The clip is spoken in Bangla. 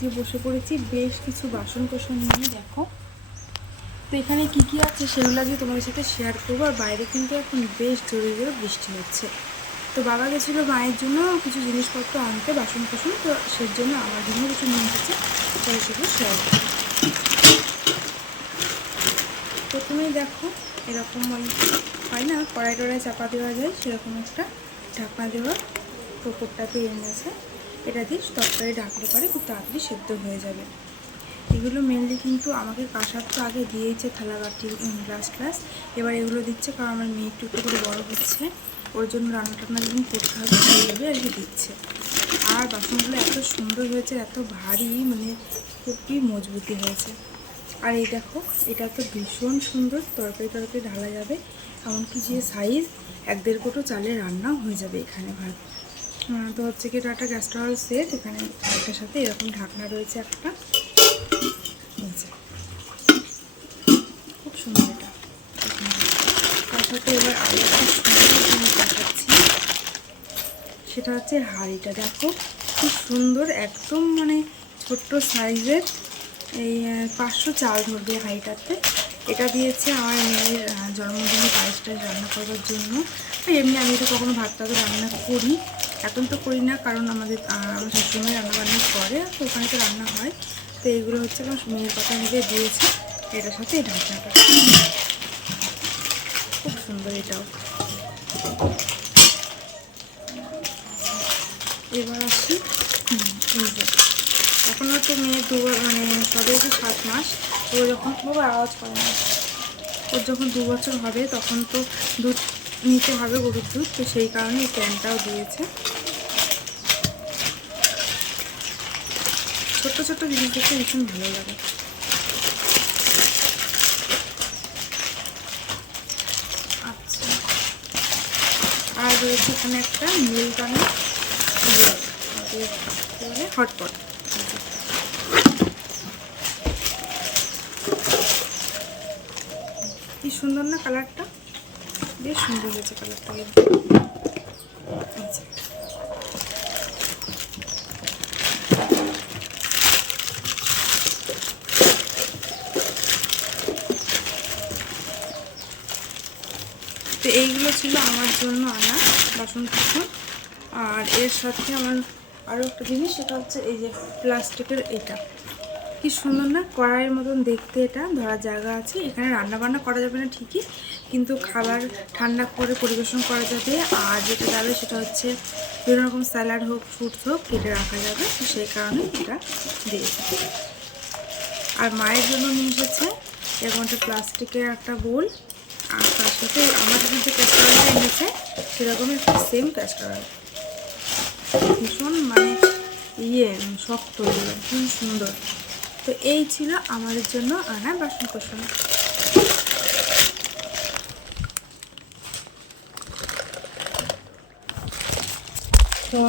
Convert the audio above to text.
যে বসে পড়েছি, বেশ কিছু বাসন কোসন নিয়ে দেখো। তো এখানে কি কি আছে সেগুলো আজকে তোমাদের সাথে শেয়ার করব, আর বাইরে কিন্তু এখন বেশ জোরে জোরে বৃষ্টি হচ্ছে। তো বাবা গেছিল মায়ের জন্য কিছু জিনিসপত্র আনতে বাসন কোসন তো সেই জন্য আমার জন্য কিছু নিয়ে এসেছে, তাই সেগুলো শেয়ার করব। প্রথমেই দেখো, এরকম ওই হয় না, কড়াই টড়াই চাপা দেওয়া যায়, সেরকম একটা ঢাকনা দেওয়া প্রকোপটাতে এনেছে এটা দিয়ে তরকারি ঢাকলে পরে খুব তাড়াতাড়ি সেদ্ধ হয়ে যাবে। এগুলো মেনলি কিন্তু আমাকে কাঁসার তো আগে দিয়েছে থালা বাটি গ্লাস গ্লাস এবার এগুলো দিচ্ছে কারণ আমার মেয়ে একটু একটু করে বড়ো হচ্ছে। ওর জন্য রান্না টান্না যখন করতে হবে সেইভাবে আর কি দিচ্ছে। আর বাসনগুলো এত সুন্দর হয়েছে এত ভারী মানে খুবই মজবুতি হয়েছে। আর এই দেখো এটা তো ভীষণ সুন্দর তরকারি তরকারি ঢালা যাবে। এমনকি যে সাইজ এক দেড় কোটো চালে রান্নাও হয়ে যাবে এখানে আহ, তো হচ্ছে কি এটা একটা গ্যাস টাওয়াল সেট এখানে একটার সাথে এরকম ঢাকনা রয়েছে একটা। খুব সুন্দর এটা। তার সাথে এবার আরও একটা দেখাচ্ছি। সেটা হচ্ছে হাঁড়িটা। দেখো, খুব সুন্দর, একদম মানে ছোট্ট সাইজের এই পাঁচশো চাল ধরবে হাঁড়িটাতে। এটা দিয়েছে আমার মেয়ের জন্মদিনে পায়েস টাইস রান্না করার জন্য। এমনি আমি তো কখনো ভাত টাতে রান্না করি এখন তো করি না কারণ আমাদের আমার রান্না বান্না করে তো ওখানে তো রান্না হয়। তো এইগুলো হচ্ছে আমার মেয়ের কথা নিজে দিয়েছে এটার সাথে এই ঢাকনাটা। খুব সুন্দর এটাও। এবার আসি হুম, এই যে। এখনও তো মেয়ের দু মানে সবে তো সাত মাস ও যখন বাবা আওয়াজ করে না ওর যখন দু বছর হবে তখন তো দুধ নিতে হবে গরুর দুধ, তো সেই কারণে এই ক্যানটাও দিয়েছে। ছোট্ট ছোট্ট জিনিস দেখতে ভীষণ ভালো লাগে। আচ্ছা। আর রয়েছে এখানে একটা নীলকানি হটপট কি সুন্দর না কালারটা? বেশ সুন্দর হয়েছে কালারটা আচ্ছা। তো এইগুলো ছিল আমার জন্য আনা বাসন কুসন আর এর সাথে আমার আরও একটা জিনিস, সেটা হচ্ছে এই যে প্লাস্টিকের এটা। কি সুন্দর না? কড়াইয়ের মতন দেখতে এটা, ধরার জায়গা আছে। এখানে রান্না বান্না করা যাবে না ঠিকই, কিন্তু খাবার ঠান্ডা করে পরিবেশন করা যাবে। আর যেটা যাবে সেটা হচ্ছে বিভিন্ন রকম স্যালাড হোক, ফ্রুটস হোক, কেটে রাখা যাবে। তো সেই কারণে এটা দিয়েছে আর মায়ের জন্য নিয়ে এসেছে এরকম একটা প্লাস্টিকের একটা বোল। আর তার সাথে আমাদের যে ক্যাস্টারটা এনেছে, সেরকমই একটা সেম ক্যাস্টার ভীষণ মানে ইয়ে শক্ত, ভীষণ সুন্দর। তো এই ছিল আমাদের জন্য আনা বাসন কোসন। তো